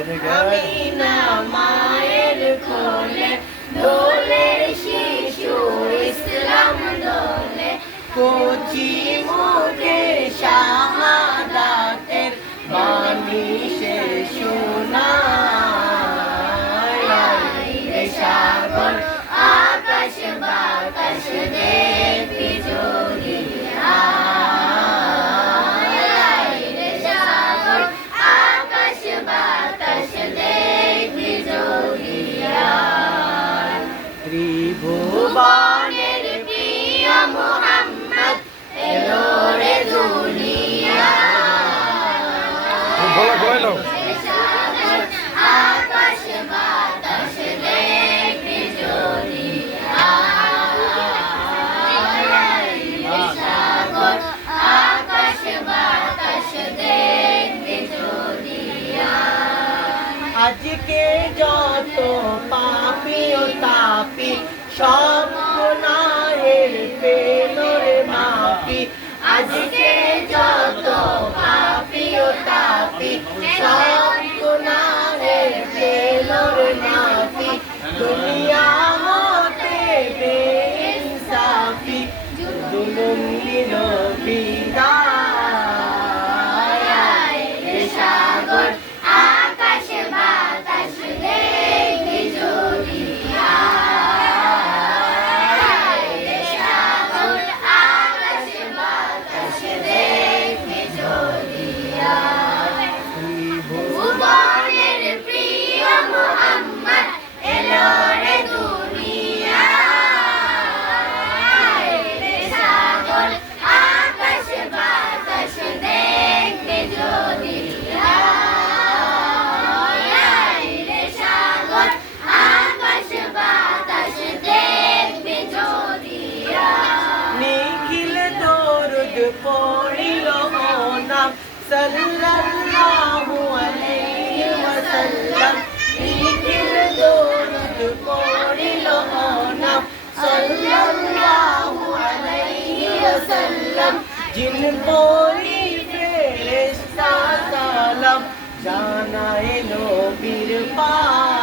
আমিনা মায়ের কোলে দোলের শিশু ইসলাম দোলে কচি মুখে শাহাদাতের বাণী সে শোনায় সাগর আকাশ বাতাস দেখবি যদি সাগর আকাশ বাতাস দেখবি যদি ত্রিভুবনের প্রিয় মুহাম্মদ এলো রে দুনিয়ায় আকাশ বাতাস দেখবি যদি সাগর আকাশ বাতাস দেখবি যদি আজকে যত পাপি ও তাপি সব গুনাহের পেলোর মাপি আজকে যত পাপি ও তাপি সব গুনাহের পেলোর মাপি দুনিয়া হতে বেইনসাফি জুলুম নিল বিদায় সাগর আকাশ বাতাস দেখবি যদি সাগর আকাশ বাতাস দেখবি যদি ভুবনের প্রিয় মুহাম্মদ এলো রে দুনিয়ায় সাগর আকাশ বাতাস দেখবি যদি সাগর আকাশ বাতাস দেখবি যদি নিখিল দরুদ পড়িল নাম সাল্লাল্লাহু আলাইহি ওয়াসাল্লাম নিখিল দরুদ পড়িল নাম সাল্লাল্লাহু আলাইহি ওয়াসাল্লাম জিন পরি ফেরেশতা সালাম জানায় নবীর পাক